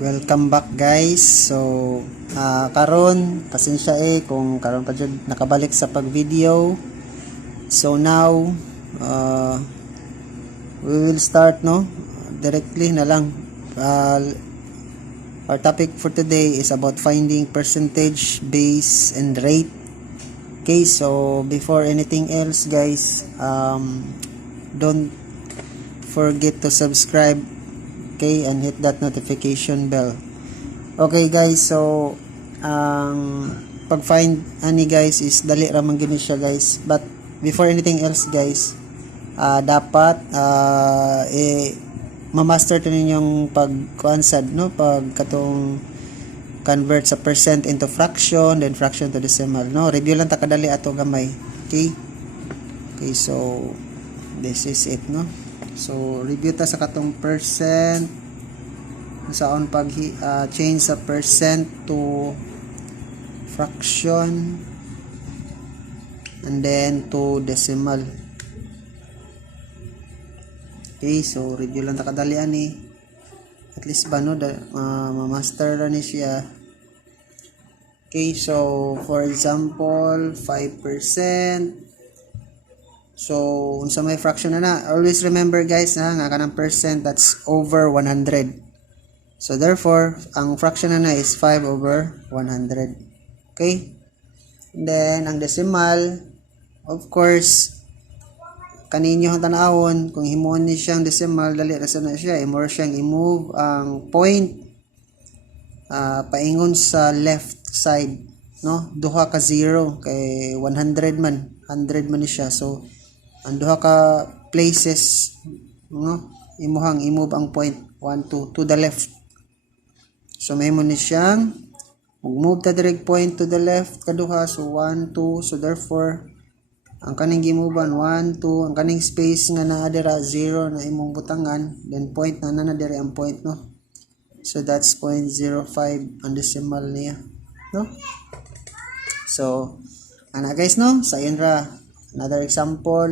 Welcome back guys. So karon pasensya kung karon pa jud nakabalik sa pag-video. So now we will start directly na lang. Our topic for today is about finding percentage, base, and rate. Okay, so before anything else guys, don't forget to subscribe, okay, and hit that notification bell. Okay guys, so ang pag-find ani guys is dali ra man gini siya guys. But before anything else guys, dapat ma-master to ninyong pag-concept, pag katong convert sa percent into fraction, then fraction to decimal, review lang ta kadali ato gamay. Okay, so this is it, so review ta sa katong percent saon pag change sa percent to fraction and then to decimal. Okay, so review lang ta kadali ani, at least ba ma-master ra ni siya. Okay, so for example 5%. So unsa may fraction na, always remember guys nga kanang percent that's over 100. So therefore ang fraction na is 5 over 100. Okay, and then ang decimal, of course kaninyo tanawon kung himuon ni siyang decimal, dali ra na siya, more siyang i-move ang point paingon sa left side, duha ka 0 kay 100 man, 100 man ni siya. So ang duha ka places, imuhang i-move ang point 1 2 to the left. So mahimo ni siyang move ta direct point to the left kaduha, so 1 2. So therefore ang kaning gimuban 1 2, ang kaning space nga naa dira 0 na imong butangan, then point na diri ang point, so that's 0.05 ang decimal niya, so ana guys, sa inra another example.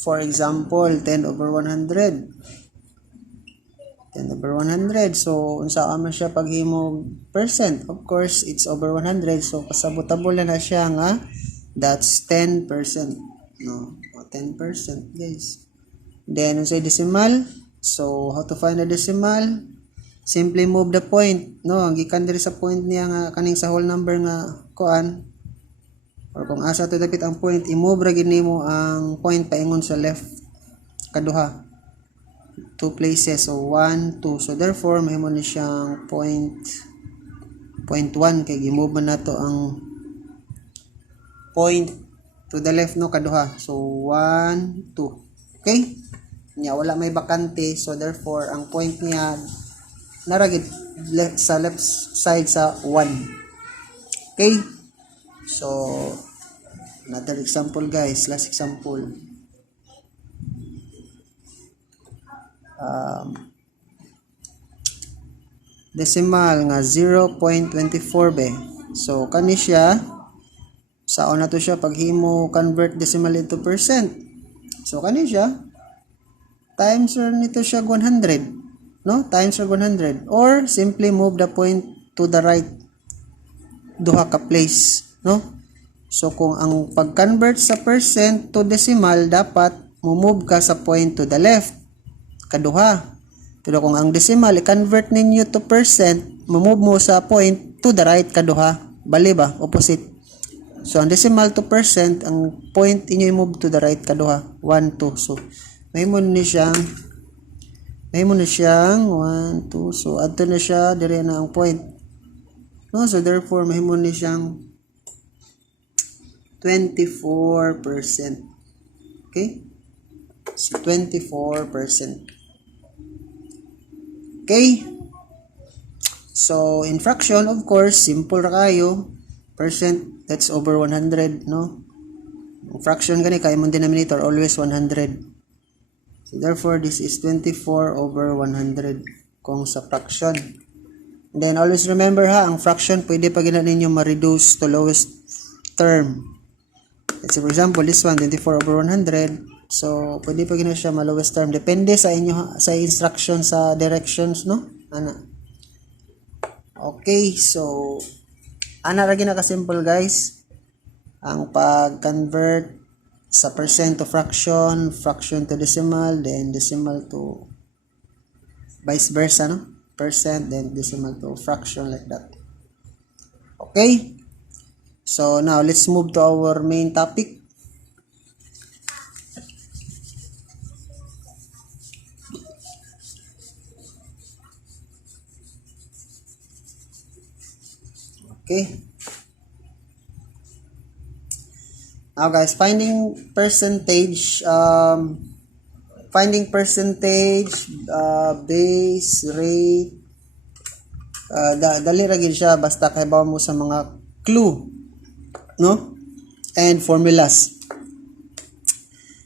For example 10 over 100. 10 over 100. So unsa man siya paghimo percent? Of course it's over 100, so pasabotable na siya nga that's 10%, 10% guys. Then unsay decimal? So how to find the decimal? Simply move the point, gikan diri sa point niya nga kaning sa whole number nga kuan, or kung asa to dapit ang point, i-move ra gid nimo ang point paingon sa left kaduha, 2 places, so 1 2. So therefore mahimo ni siyang point 1 kay gi-move man nato ang point to the left kaduha, so 1 2. Okay, nya wala may bakante, so therefore ang point niya naragid sa left side sa 1. Okay, so another example guys, last example. Decimal nga 0.24 be. So kani siya saon na to siya paghimo convert decimal into percent. So kani siya times or nito siya 100, times or 100, or simply move the point to the right duha ka place, so kung ang pag-convert sa percent to decimal, dapat move ka sa point to the left kaduha. Pero kung ang decimal i-convert ninyo to percent, move mo sa point to the right kaduha. Bali ba? Opposite. So ang decimal to percent, ang point inyo i-move to the right kaduha, 1 2. So mahimo ni siyang 1 2. So adto na siya dire na ang point, so therefore mahimo ni siyang 24%. Okay, so 24%. Okay, so in fraction, of course, simple ra kayo. Percent, that's over 100, fraction gani kay imong denominator always 100. So therefore this is 24 over 100 kung sa fraction. And then always remember ang fraction pwede pa gina ninyo ma-reduce to lowest term. Let's say for example, this one 24 over 100. So pwede pa gina siya ma-lowest term depende sa inyo sa instruction sa directions, no? Ana. Okay, so ana ra gina ka simple guys ang pag-convert sa percent to fraction, fraction to decimal, then decimal to vice versa, no? Percent, then decimal to fraction, like that. Okay? So, now, let's move to our main topic. Okay? Now, guys, finding percentage, base, rate, dali ra gid siya basta kay bawo mo sa mga clue, no? And formulas.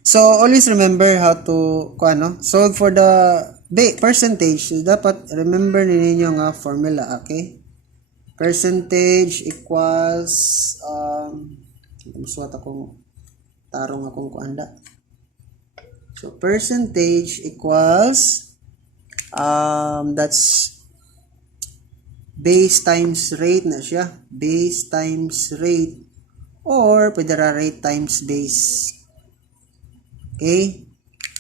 So always remember how to solve for the percentage. Dapat remember ninyo nga formula, okay? Percentage equals musuwat akong tarong akong kuanda. So percentage equals that's base times rate na siya. Base times rate, or pwede ra rate times base. Okay?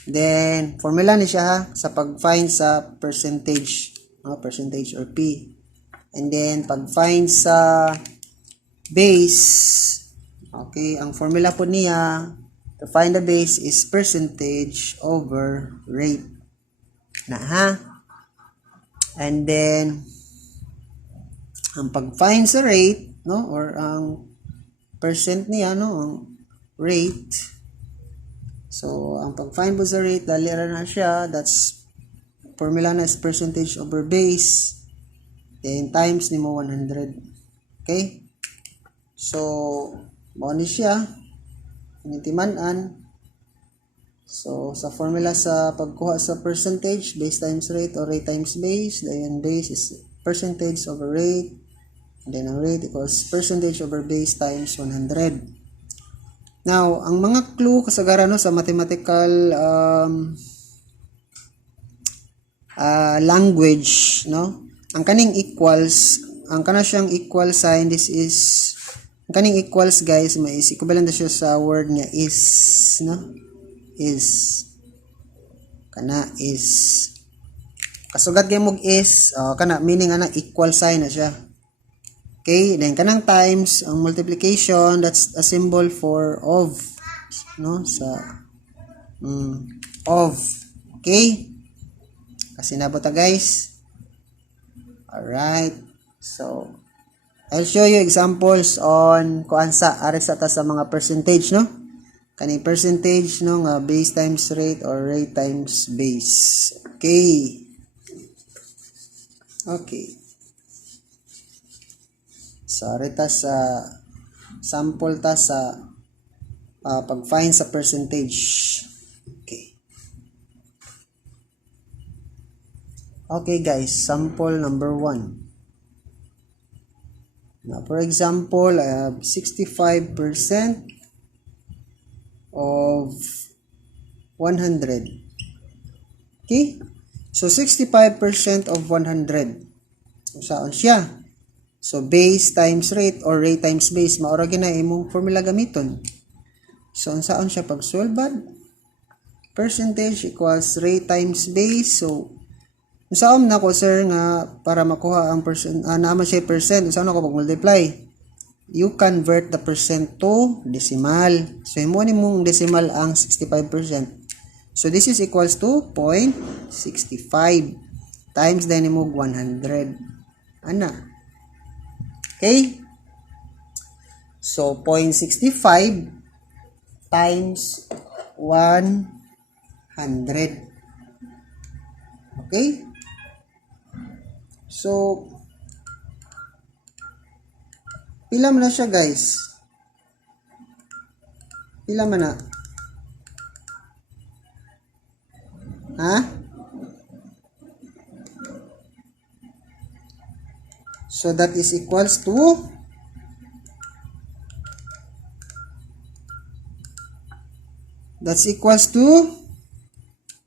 Then, formula ni siya ha, sa pag-find sa percentage. Percentage or P. And then, pag-find sa base, okay, ang formula po niya, to find the base is percentage over rate. Na ha? And then, ang pag-find sa rate, no, or ang percent niya, no, ang rate. So, ang pag-find po sa rate, dali na siya, that's, formula na is percentage over base, then times ni mo 100. Okay? So, mao ni siya, initimanan. So, sa formula sa pagkuha sa percentage, base times rate or rate times base, then base is percentage over rate, and then ang rate equals percentage over base times 100. Now, ang mga clue kasagaran no, sa mathematical language, no? Ang kaning equals, ang kana siyang equal sign, this is, ang kaning equals guys, may is equivalent siya sa word niya is, no? Is. Kana is. Kasugat kay mog is, kana meaning ana equal sign na siya. Okay, then kanang times ang multiplication, that's a symbol for of, no, sa of. Okay? Kasi nabota guys. Alright. So, I'll show you examples on kuan sa ari sa ta sa mga percentage, no? Kaning percentage, no, nga base times rate or rate times base. Okay. Okay. So, rita sa sample ta sa pag-find sa percentage. Okay. Okay guys, sample number 1. Now, for example, I have 65% of 100. Okay? So, 65% of 100. So, saan siya? So, base times rate or rate times base, maura gina imong formula gamiton. So, saan siya pag-solve? Percentage equals rate times base. So, saan na ko sir nga para makuha ang percent, naman siya percent, saan ako pag-multiply? You convert the percent to decimal. So, himo ni mong decimal ang 65%. So, this is equals to 0.65 times din mo 100. Ana? Okay? So, 0.65 times 100. Okay? So, pila man na siya guys? Pila man na? Ha? So, that is equals to That's equals to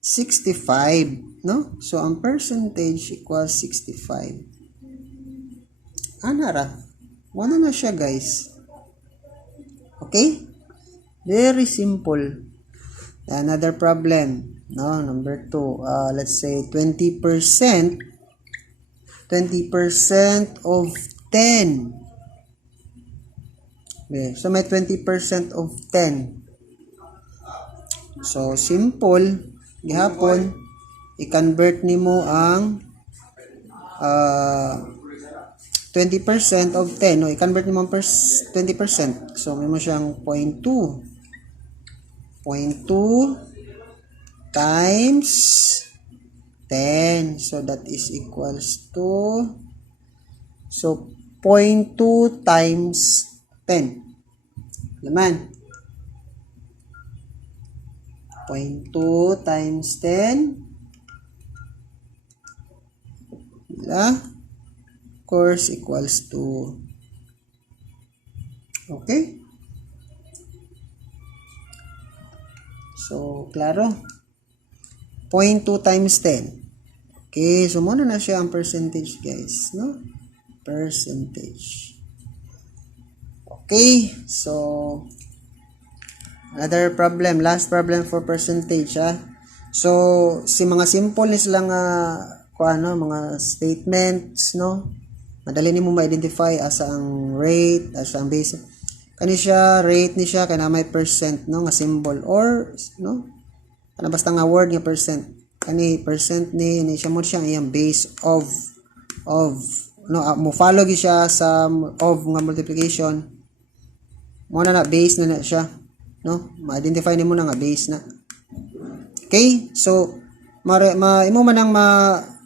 65, no? So, ang percentage equals 65. Anara. Wala na siya, guys. Okay? Very simple. Another problem. No, number 2. Let's say 20% of 10. Okay. So, may 20% of 10. So, simple. Gihapon, i-convert nimo ang 20% of 10. No? I-convert nimo ang 20%. So, may mo siyang 0.2. 0.2 times 10. So, that is equals to, so, 0.2 times 10. Laman. 0.2 times 10. Of course, equals to, okay? So, klaro. 0.2 times 10. Okay, so muna na siya ang percentage, guys, no? Percentage. Okay, so another problem, last problem for percentage, ha. So, si mga simple ni silang mga statements, no? Madali nimo ma-identify as ang rate, as ang base. Kani siya rate ni siya kana may percent, no, nga symbol or no? Kana basta nga word nga percent. Kani percent ni siya mo siya iyang base of no, mo follow gi siya sa of nga multiplication. Mo na base na siya, no? Ma-identify nimo na nga base na. Okay? So imo man ang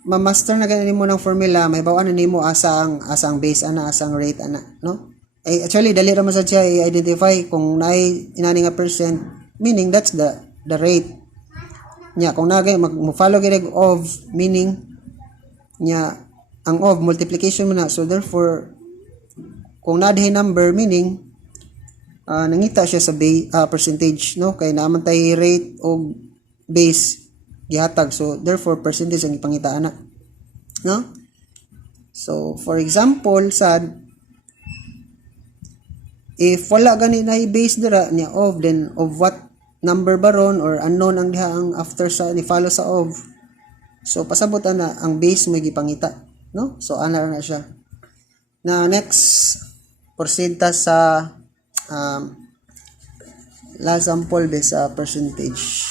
ma-master na ganin mo ng formula, may bawaan na nimo asa ang base ana, asa ang rate ana, no? Actually dali ra man sa siya i-identify kung naay inani nga percent, meaning that's the rate nya. Kung nagay mo-follow gid of, meaning nya ang of multiplication mo na. So therefore kung nadhi number, meaning nangita siya sa percentage, no? Kay naman tay rate o base gihatag, so therefore percentage ang ipangita ana, no? So for example, sad if wala gani na base dira niya of, then of what number baron or unknown ang diha ang after sa ni follow sa of, so pasabot ana ang base mo gipangita, no? So ana na siya. Na next, proceed ta sa last sample based sa percentage.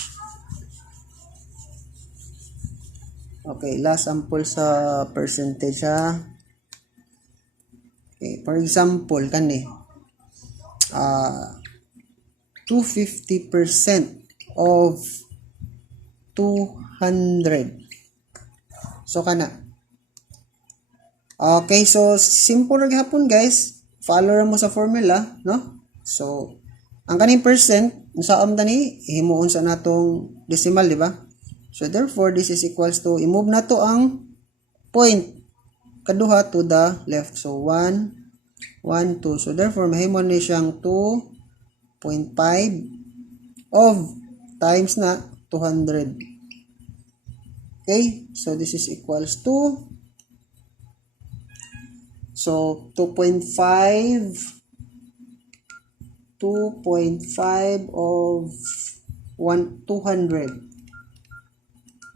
Okay, last sample sa percentage, ha. Okay, for example, kani 250% of 200. So kana. Okay, so simple ra gyapon, guys. Follow ra mo sa formula, no? So ang kaning percent unsaon tani himuon sa natong decimal, di ba? So therefore this is equals to, i-move na to ang point kaduha to the left. So 1 1 2. So therefore mahimon ni siyang 2.5 of times na 200. Okay? So this is equals to, so 2.5 of 200.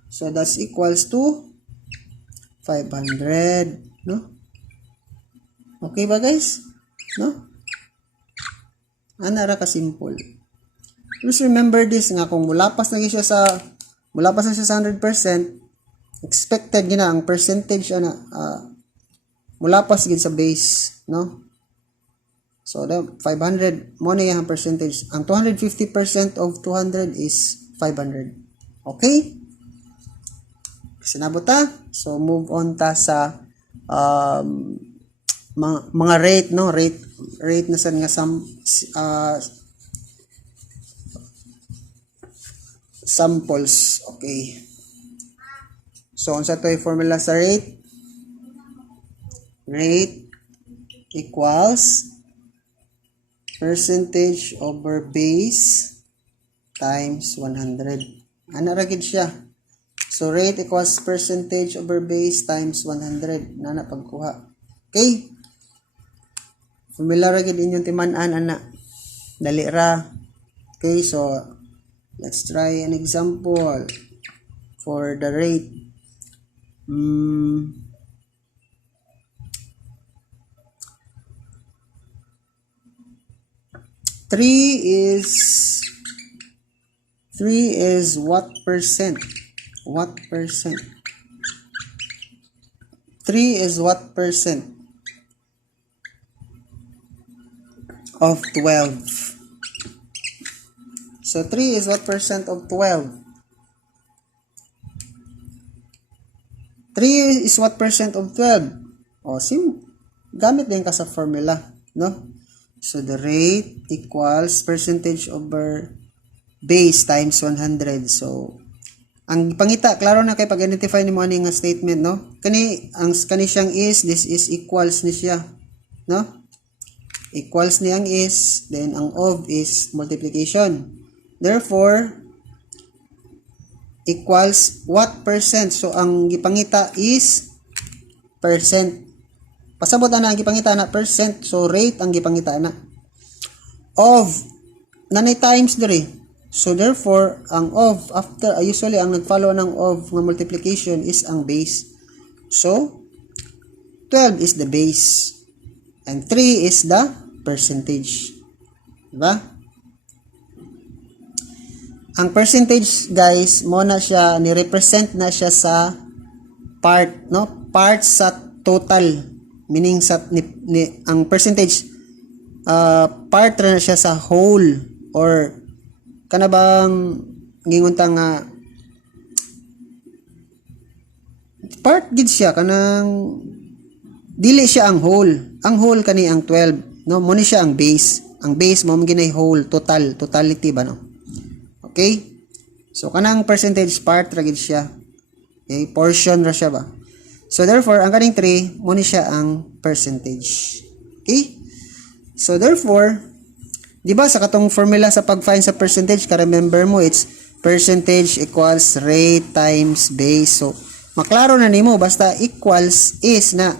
So that's equals to 500, no? Okay ba, guys? No? Ana ra ka simple. Just remember this nga, kung mulapas na siya sa 100%, expected gina ang percentage ana mulapas gid sa base, no? So the 500 mo na yung percentage. Ang 250% of 200 is 500. Okay? Sinabot ta? So move on ta sa mga rate, no? Rate na sad nga samples. Okay. So unsa toy formula sa rate? Rate equals percentage over base times 100. Ana ra gid siya. So rate equals percentage over base times 100. Nana pagkuha. Okay? Formula ra gid inyong timan-an ana. Dali ra. Okay, so let's try an example for the rate. 3 is what percent? What percent? 3 is what percent of 12? So 3 is what percent of 12? 3 is what percent of 12? O, gamit din ka sa formula, no? So the rate equals percentage over base times 100. So ang pangita klaro na kay pag-identify nimo ani nga statement, no? Kani siyang is, this is equals ni siya, no? Equals ni ang is, then ang of is multiplication. Therefore equals what percent? So ang gipangita is percent. Pasabot ana ang gipangita na percent, so rate ang gipangita na. Of nanay times diri. So therefore ang of after usually ang nagfollow ng of nga multiplication is ang base. So 12 is the base and 3 is the percentage. Diba? Ang percentage guys, mo na siya ni-represent na siya sa part, no? Part sa total, meaning sa ang percentage part na siya sa whole, or kana bang gingunta nga part gid siya kanang dili siya ang whole. Ang whole kani ang 12, no? Mo ni siya ang base. Ang base mo ginay whole, totality ba, no? Okay? So kanang percentage part ra gid siya. Okay, portion ra siya ba. So therefore ang kaning 3 mo ni siya ang percentage. Okay? So therefore, di ba sa katong formula sa pag-find sa percentage, ka-remember mo, it's percentage equals rate times base. So maklaro na nimo basta equals is na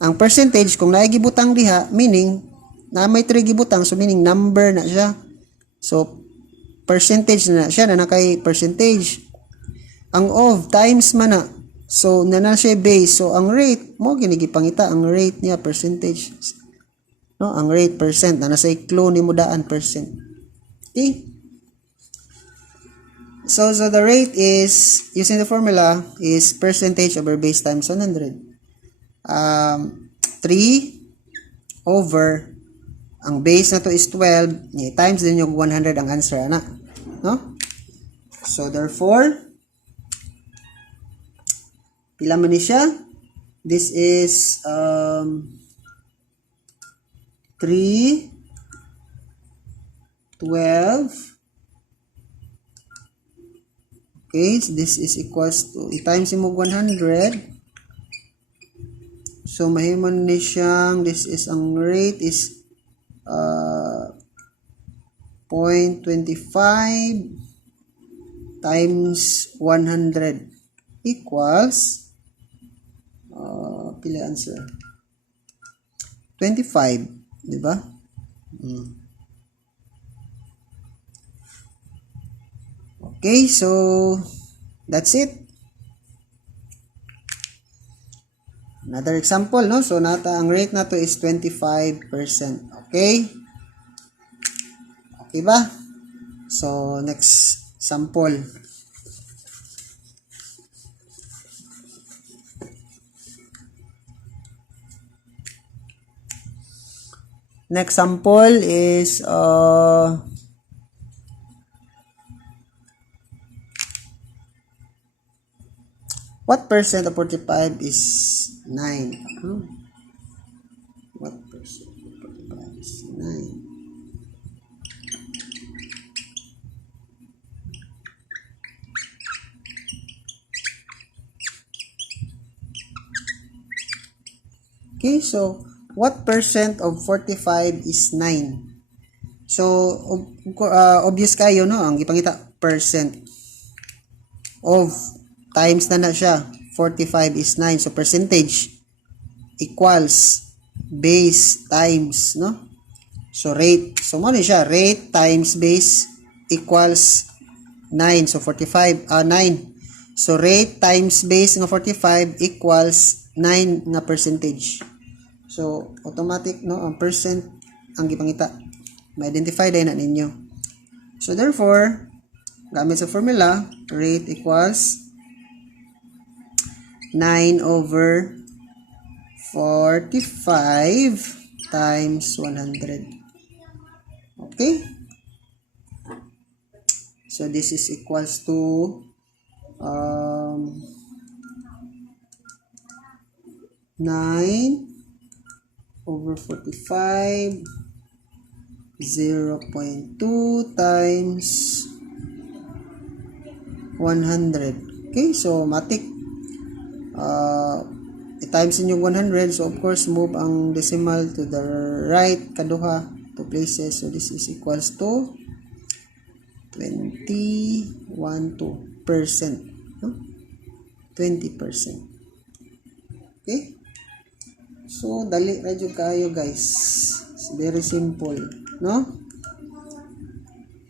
ang percentage kung naay gibutang diha, meaning na may 3 gibutang, so meaning number na siya. So percentage na siya na nakay percentage. Ang of times man na, so na siya base. So ang rate mo ginigipangita ang rate niya percentage. No, ang rate percent na nasa clue ni mo daan percent. Okay? So the rate is using the formula is percentage over base times 100. 3 over ang base na to is 12, times din yung 100 ang answer ana, no? So therefore pila man ni siya? This is 3, 12. Okay, so this is equals to i-times mo 100. So mahimon ni siyang, this is ang rate is 0.25 times 100 equals pila answer 25, di ba? Okay, so that's it. Another example, no? So ang rate na to is 25%. Okay? Okay ba? So next sample. Next sample is what percent of 45 is 9? What percent of 45 is 9? Okay, so what percent of 45 is 9? So obvious kayo no, ang ipangita percent of times na siya. 45 is 9. So percentage equals base times no. So rate. So mo siya, rate times base equals 9. So 45 9. So rate times base nga 45 equals 9 nga percentage. So automatic no, ang percent ang gipangita. Ma-identify din na ninyo. So therefore, gamit sa formula, rate equals 9 over 45 times 100. Okay? So this is equals to 9 over 45 0.2 times 100. Okay, so matik i-times inyong 100, so of course move ang decimal to the right kaduha to places. So this is equals to 20.12%, no? 20%. Okay, so dali ra jud kayo guys, it's very simple no.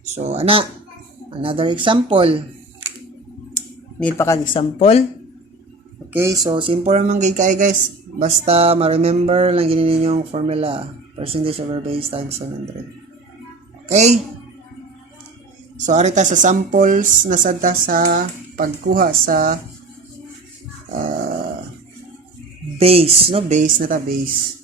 So another example, need pa kang example. Okay, so simple naman kayo guys, basta ma-remember lang gini ninyong formula, percentage over base times 100. Okay, so arita sa samples na sadta sa pagkuha sa base no, base na ta, base.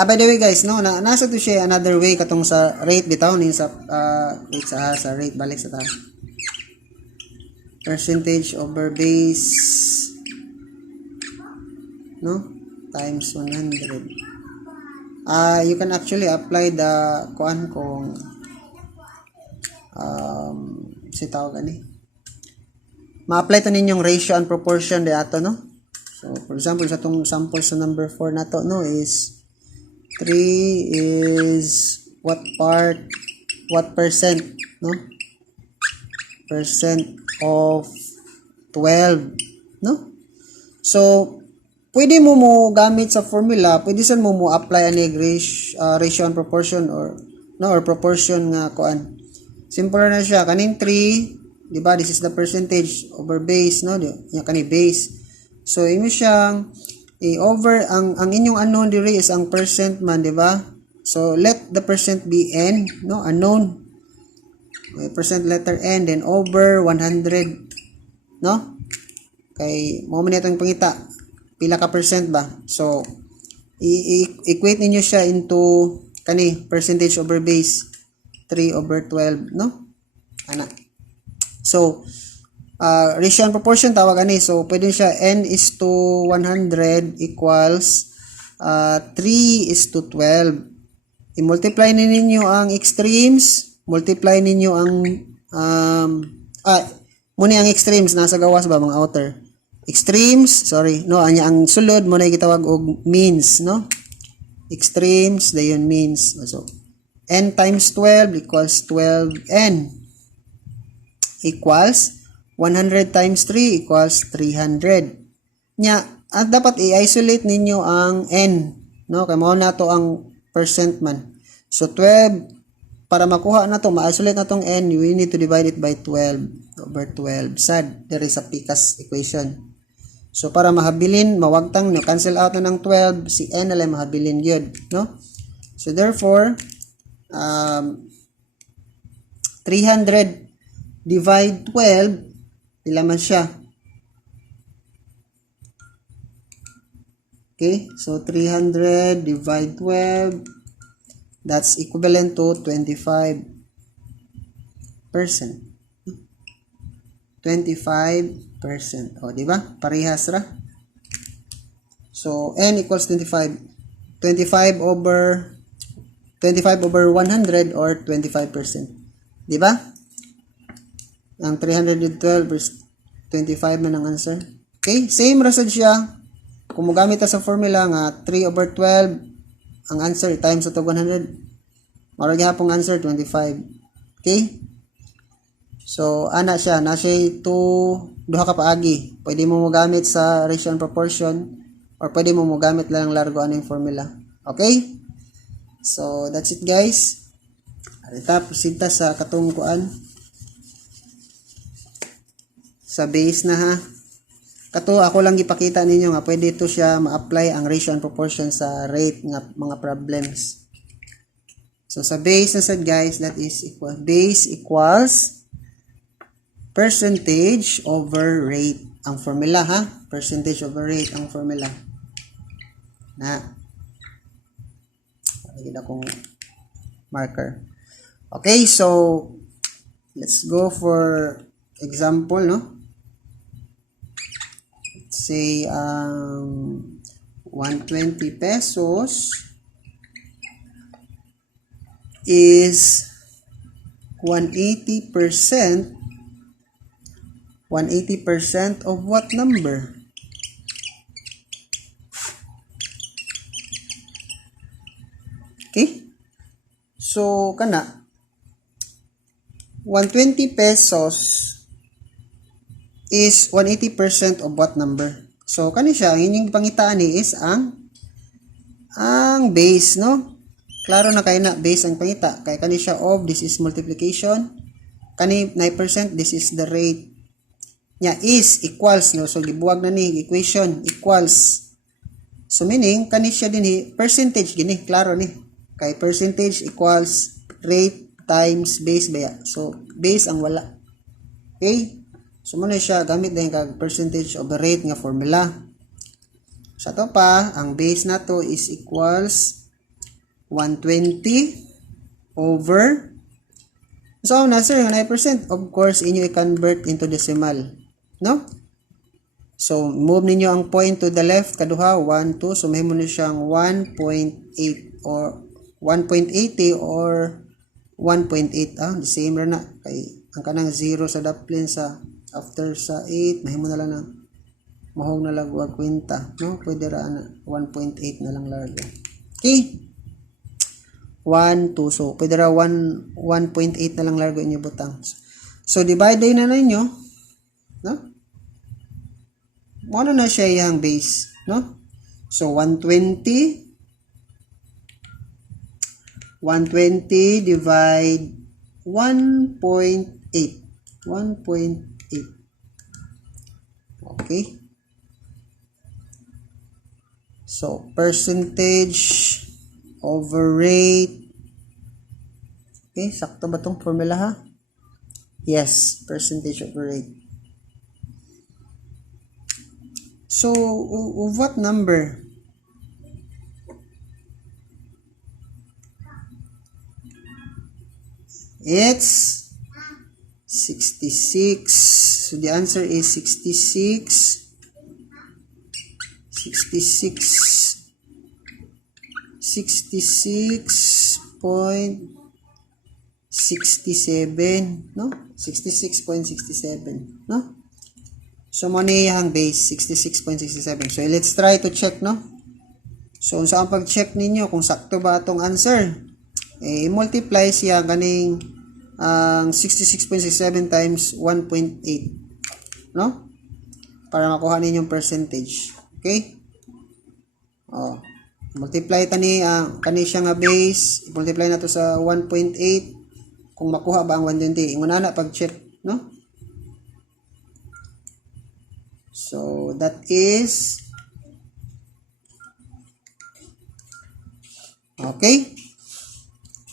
By the way guys, no, nasa to siya another way katong sa rate bitaw nin sa wait sa rate, balik sa ta. Percentage over base no times 100. You can actually apply the kuan kung si tawag ani. Ma-apply to ninyong ratio and proportion di ato no. So for example sa tong sample sa number 4 nato no is 3 is what percent no, percent of 12 no. So pwede mo gamit sa formula, pwede san mo apply ani ratio and proportion or no, or proportion nga kuan. Simple na siya, kaning 3 di ba, this is the percentage over base no, nya kani base. So imo siyang over ang inyong unknown diri is ang percent man, di ba? So let the percent be n no, unknown. Okay, percent letter n, then over 100 no. Kay mo man itong pangita pila ka percent ba. So equate ninyo siya into kani percentage over base 3 over 12 no. Ana. So ratio and proportion tawag ani. So pwede siya n is to 100 equals 3 is to 12. I-multiply ninyo ang extremes, multiply ninyo ang muna ang extremes nasa gawas ba mga outer. Extremes, sorry, no, anya ang sulod mo na gitawag og means, no? Extremes dayon means. So n times 12 equals 12n equals 100 times 3 equals 300. Nya, at dapat i-isolate ninyo ang n, no? Kay mao na to ang percent man. So 12, para makuha na to, ma-isolate na tong n, we need to divide it by 12 over 12. Sad, there is a PICAS equation. So para mahabilin, mawagtang no, cancel out na ng 12, si n na lang mahabilin gyud, no? So therefore, 300 divide 12, pila man siya? Okay, so 300 divide 12, that's equivalent to 25%. 25%. O, di ba? Parehas ra. So, n equals 25. 25 over 100 or 25%. Di ba? Ang 312 is 25 man ang answer. Okay, same ra sad siya. Kung mogamit ta sa formula nga 3 over 12 ang answer times sa 100. Maro gihapon answer 25. Okay? So ana siya na siya duha ka paagi. Pwede mo mogamit sa ratio and proportion or pwede mo mogamit lang largo ano yung formula. Okay? So that's it guys. Arita proceed ta sa katong kuan sa base na ha. Kato ako lang ipakita ninyo nga pwede to siya ma-apply ang ratio and proportion sa rate nga mga problems. So sa base na sad guys, that is equal base equals percentage over rate ang formula ha. Percentage over rate ang formula. Na. Lagyan akong marker. Okay, so let's go for example, no? Say 120 pesos is 180% of what number? Okay? So kana 120 pesos is 180% of what number? So kani siya ang inyong pangitaan ni is ang base, no? Klaro na kay na base ang pangita kay kani siya of this is multiplication, kani 9% this is the rate nya is equals, no? So gibuwag na ni equation equals. So meaning kani siya din percentage gini, klaro ni kay percentage equals rate times base baya. So base ang wala. Okay? So muna siya gamit din kag percentage of the rate nga formula. Sa to pa, ang base na to is equals 120 over. So na sir, 9%. Of course, inyo i-convert into decimal, no? So move ninyo ang point to the left kaduha 1 2, so mahimo na siyang 1.8 or 1.80 or 1.8 the same ra na kay ang kanang 0 sa daplin sa after sa 8 mahimo na lang na mahog na lang wag kwenta, no? Pwede ra na 1.8 na lang largo. Okay, 1 2, so pwede ra 1.8 na lang largo inyo butang. So divide na ninyo, no? Ano na siya yung base, no? So 120 divide 1.8. Okay. So percentage over rate. Okay, sakto ba tong formula ha? Yes, percentage over rate. So of what number? It's 66. So the answer is 66 66.67, no? 66.67, no? So money ang base 66.67. So let's try to check, no? So sa ang pag-check ninyo kung sakto ba atong answer, i-multiply siya ganing 66.67 times 1.8, no? Para makuha ninyo yung percentage. Okay? Multiply tani kani siya nga base, i-multiply na to sa 1.8 kung makuha ba ang 120. Ingon na pag-check, no? So that is okay.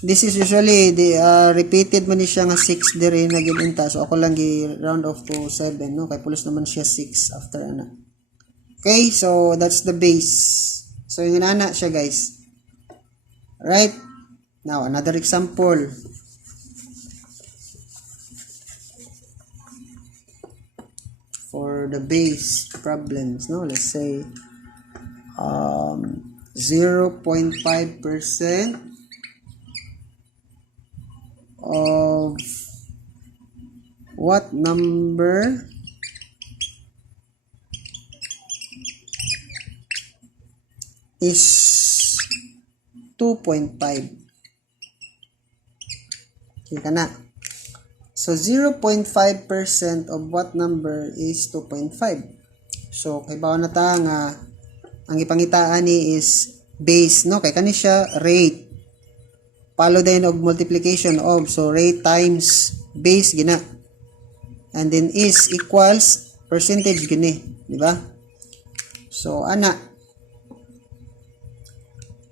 This is usually the repeated man ni siya nga 6 diri na gininta. So ako lang gi-round off to 7, no? Kay pulos naman siya 6 after ana. Okay, so that's the base. So yung ana siya guys. Right? Now another example. For the base problems, no? Let's say 0.5% of what number is 2.5. Okay ka na. So 0.5% of what number is 2.5? So kay bawa na ta nga ang ipangitaan ni is base, no? Kay kani siya rate. Follow din og multiplication of, so rate times base gina. And then is equals percentage gini, di ba? So ana.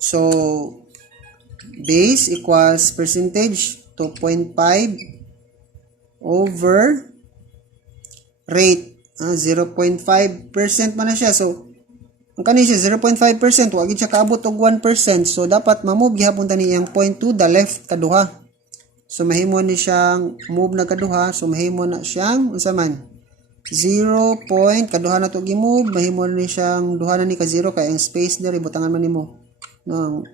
So base equals percentage 2.5 over rate 0.5% man na siya. So ang kani siya 0.5%, wa gid siya kaabot og 1%. So dapat ma-move gihapon tani iyang point to the left kaduha. So mahimo ni siyang move na kaduha. So mahimo na siyang unsa man 0. Kaduha na to gi-move, mahimo ni siyang duha na ni ka 0 kay ang space diri butangan man nimo. No.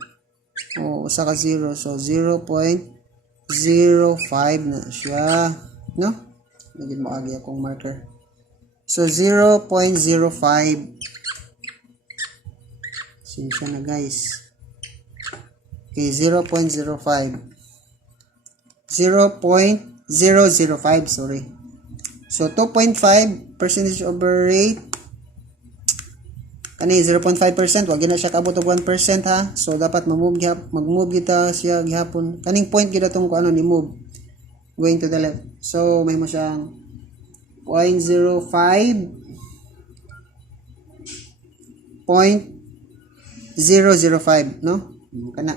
Usa ka 0. So 0.05 na siya, no? Nagid mo agi akong marker. So 0.05. Sinsya na guys. Okay, 0.05. 0.005, sorry. So 2.5 percentage over rate. Kani 0.5%, wag na siya kaabot og 1% ha. So dapat mag-move kita siya gihapon. Kaning point gid atong kuano ni move going to the left. So may mo siyang 0.05 0.005, no? Kana.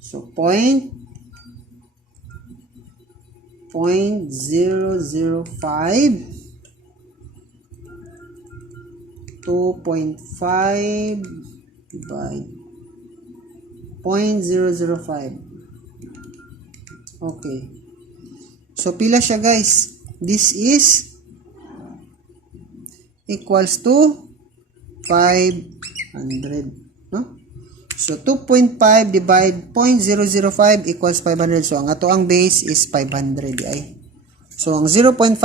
So 0.005 2.5 divide 0.005. Okay. So pila siya guys? This is equals to 500, no? So 2.5 divide 0.005 equals 500. So ang ato ang base is 500 ay. So ang 0.5%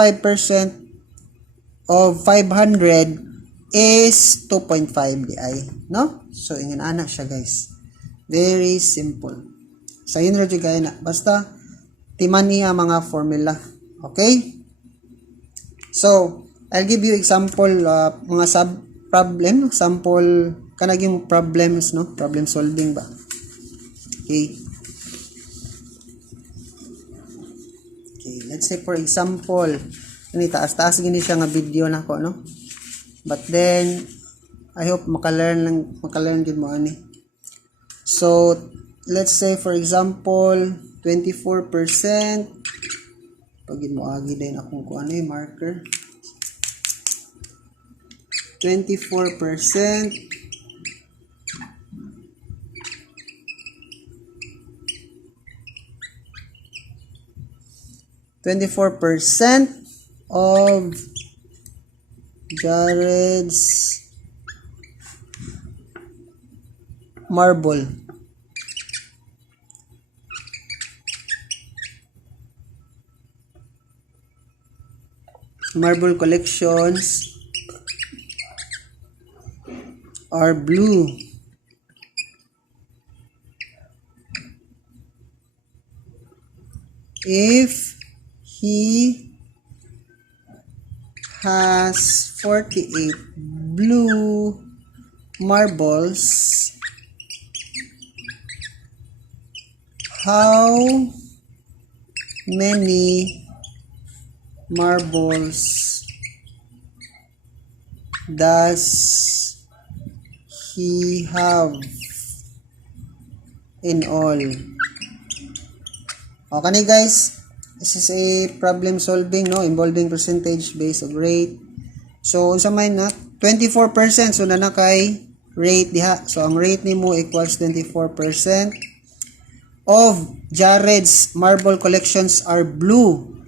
of 500 is 2.5 di ay, no? So ingon ana siya guys. Very simple. Sa yun ra jud na. Basta timan niya mga formula. Okay? So I'll give you example mga problem, sample kanag yung problems, no? Problem solving ba? Okay. Okay, let's say for example, ni taas-taas gini siya nga video nako, no? But then I hope makalearn gid mo ani. So, let's say for example, 24%. Pagid mo agi din akong kuano marker. 24% of Jared's marble. Marble collections are blue. If he has 48 blue marbles, how many marbles does he have in all? Okay guys, this is a problem solving, no, involving percentage based on rate. So unsa may na 24%, so na kay rate diha. So ang rate nimo equals 24% of Jared's marble collections are blue.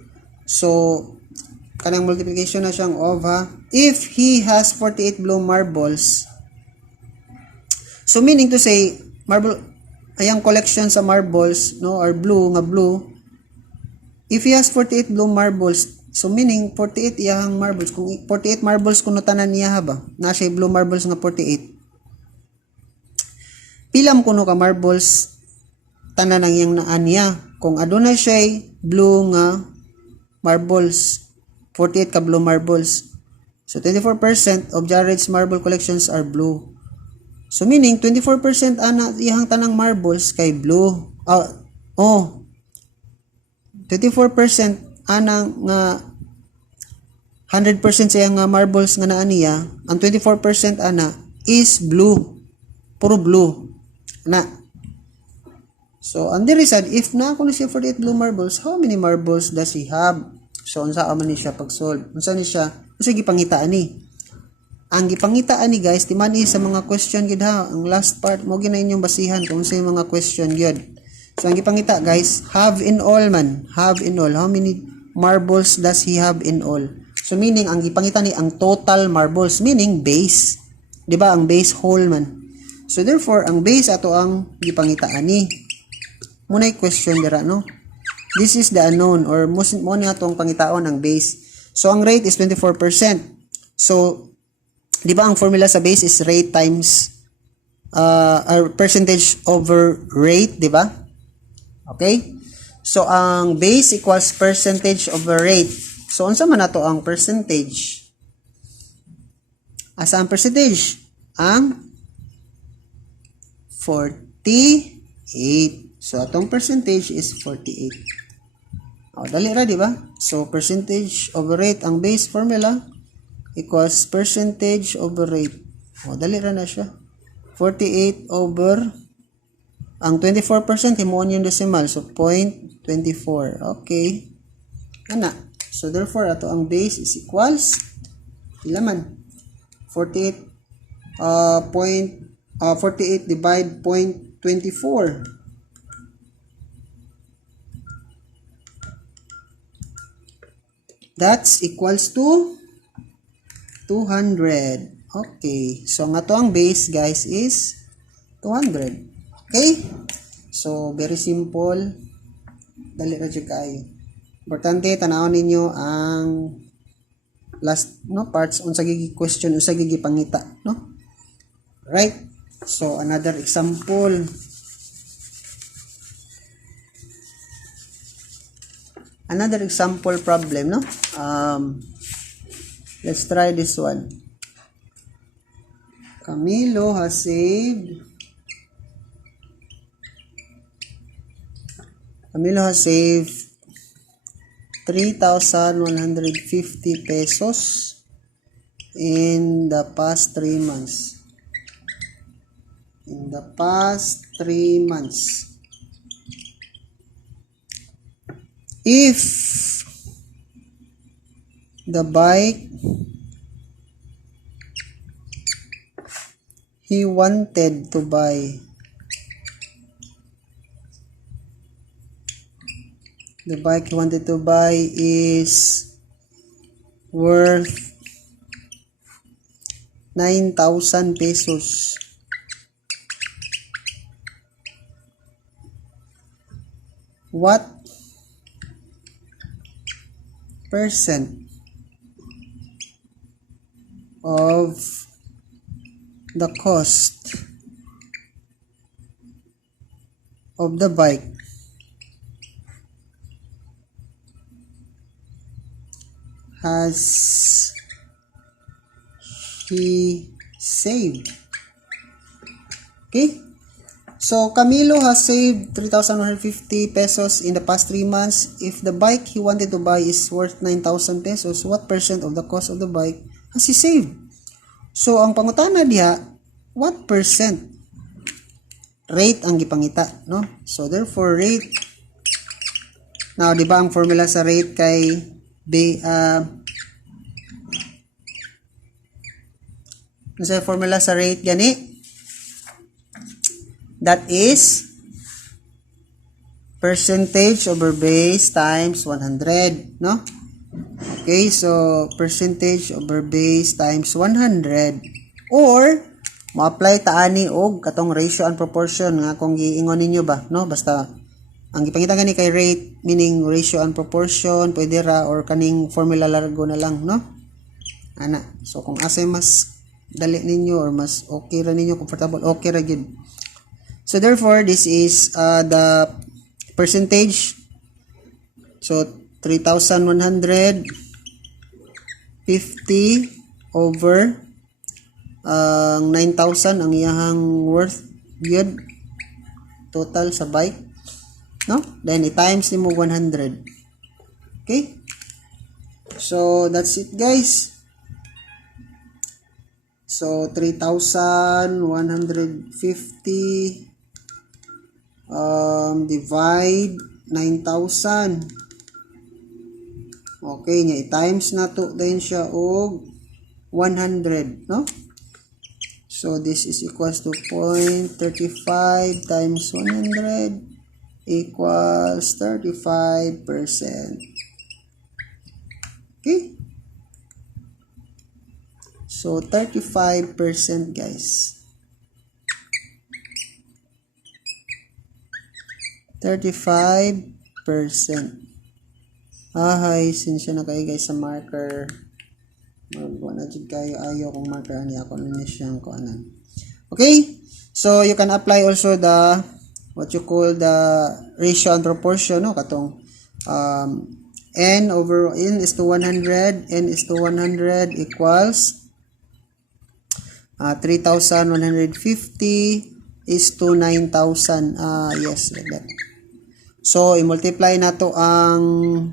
So kanang multiplication na siyang of ha. If he has 48 blue marbles, so meaning to say marble ayang collection sa marbles, no, are blue nga blue. If he has 48 blue marbles, so meaning 48 iyang marbles. Kung 48 marbles kuno tanan niya ba, na siya blue marbles nga 48. pilam kuno ka marbles tanan ang iyang naan niya. Kung adunay siya blue nga marbles, 48 ka blue marbles. So 24% of Jared's marble collections are blue. So meaning 24% ana iyang tanang marbles kay blue. 24% ana nga 100% sa iyang marbles nga naa niya, ang 24% ana is blue. Puro blue. Na. So, ang diri sad, if na ako na siya 48 blue marbles, how many marbles does he have? So, unsa man ni siya pag-solve? Unsa ni siya? Unsa gipangitaan ni? Ang gipangitaan ni guys, timani sa mga question gid ha. Ang last part mo gina inyong basihan kung sa mga question gyud. So, ang gipangita guys, have in all man. Have in all. How many marbles does he have in all? So, meaning, ang gipangita ni ang total marbles. Meaning, base. Diba? Ang base whole man. So, therefore, ang base ato ang gipangitaan ni. Muna'y question dira, no? This is the unknown or mo ni atong pangitaon ang base. So, ang rate is 24%. So, di ba ang formula sa base is rate times percentage over rate, di ba? Okay? So, ang base equals percentage over rate. So, unsa man nato ang percentage? Asa ang percentage? Ang 48. So, atong percentage is 48. Dali ra, di ba? So, percentage over rate, ang base formula equals percentage over rate. Dali ra na siya. 48 over, ang 24%, himuon yung decimal. So, 0.24. Okay. Ana. So, therefore, ato ang base is equals, ilaman? 48, 48 divide 0.24. That's equals to 200. Okay. So, ang ato ang base, guys, is 200. Okay? So, very simple. Dali ra jud kayo. Importante, tanawon ninyo ang last parts unsa gigi question, unsa gigi pangita, no? Right? So, another example. Another example problem, no? Let's try this one. Camilo has saved 3,150 pesos in the past 3 months. In the past 3 months. If the bike he wanted to buy is worth 9,000 pesos. What percent of the cost of the bike has he saved? Okay? So, Camilo has saved 3,150 pesos in the past 3 months. If the bike he wanted to buy is worth 9,000 pesos, what percent of the cost of the bike has he saved? So, ang pangutana diha, what percent? Rate ang gipangita, no? So, therefore, rate. Now, di ba ang formula sa rate kay sa formula sa rate gani? That is percentage over base times 100, no? Okay, so percentage over base times 100 or ma-apply ta ani og katong ratio and proportion nga kung giingon ninyo ba, no? Basta ang gipangita gani kay rate meaning ratio and proportion, pwede ra or kaning formula largo na lang, no? Ana. So kung asa mas dali ninyo or mas okay ra ninyo, comfortable, okay ra gyud. So therefore, this is the percentage. So 3,150 over 9,000 ang iyahang worth yun total sa bike, no? Then i-times mo 100. Okay? So that's it, guys. So 3,150 divide 9,000. Okay, nya i-times na to din siya og 100, no? So this is equals to 0.35 times 100 equals 35%. Okay? So 35%, guys. 35%. Hay, sinsya na kayo guys sa marker. Magbuwa na dyan kayo. Ayaw kong marker niya. Ako na siyang kuanan. Okay? So, you can apply also the, what you call the ratio and proportion, no? Katong, n is to 100, n is to 100 equals 3,150 is to 9,000. Yes, like that. So, i-multiply na to ang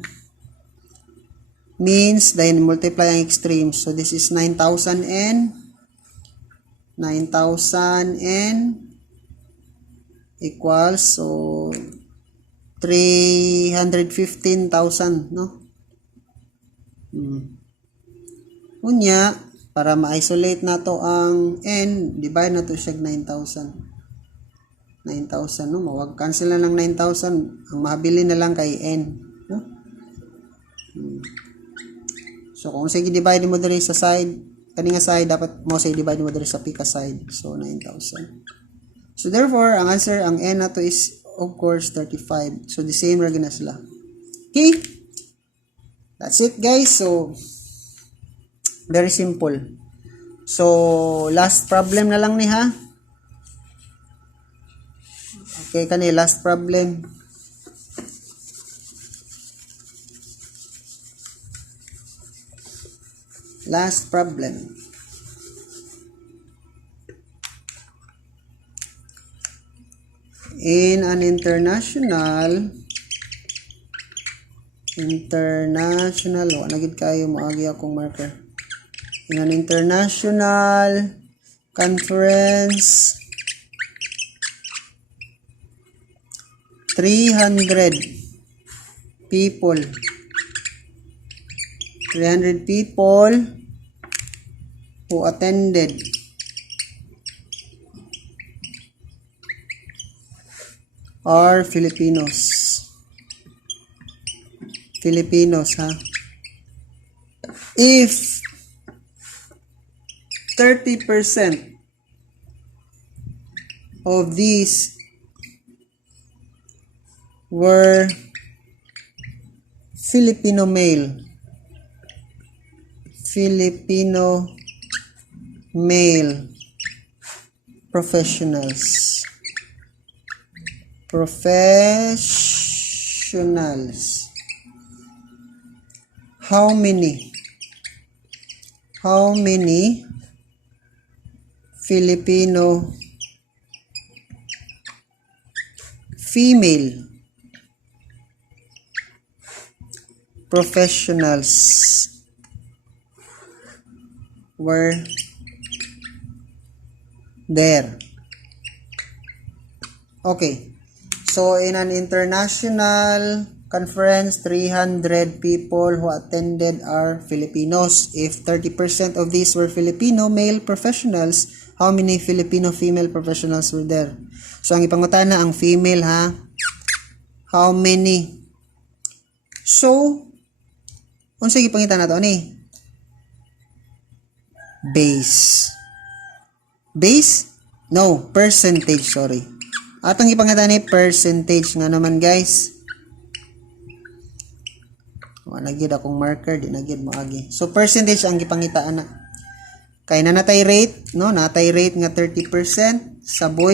means, then multiply ang extremes. So, this is 9,000n. 9,000n equals, so, 315,000, no? Unya, para ma-isolate na to ang n, divide na to siya 9,000. 9,000, no? Mawag cancel na lang 9,000. Ang mabili na lang kay n, no? So, kung sige divide mo diri sa side, kaninga side, dapat mo say divide mo diri sa pika side. So, 9,000. So, therefore, ang answer, ang n na to is, of course, 35. So, the same ra gina sila. Okay? That's it, guys. So, very simple. So, last problem na lang ni ha. Okay, kani last problem. Last problem. In an international, nagid kayo moagi akong marker. In an international conference, 300 people who attended are Filipinos, ha? If 30% of these were Filipino male professionals. How many Filipino female professionals were there? Okay. So, in an international conference, 300 people who attended are Filipinos. If 30% of these were Filipino male professionals, how many Filipino female professionals were there? So, ang ipangutana ang female, ha? How many? So, unsa gipangita nato ani? Base? No, percentage, sorry. Atong ipangita ni percentage nga naman, guys. Nagid akong marker, di nagid mo agi. So, percentage ang gipangitaan na. Kaya na natay rate, no? Natay rate nga 30% sa boy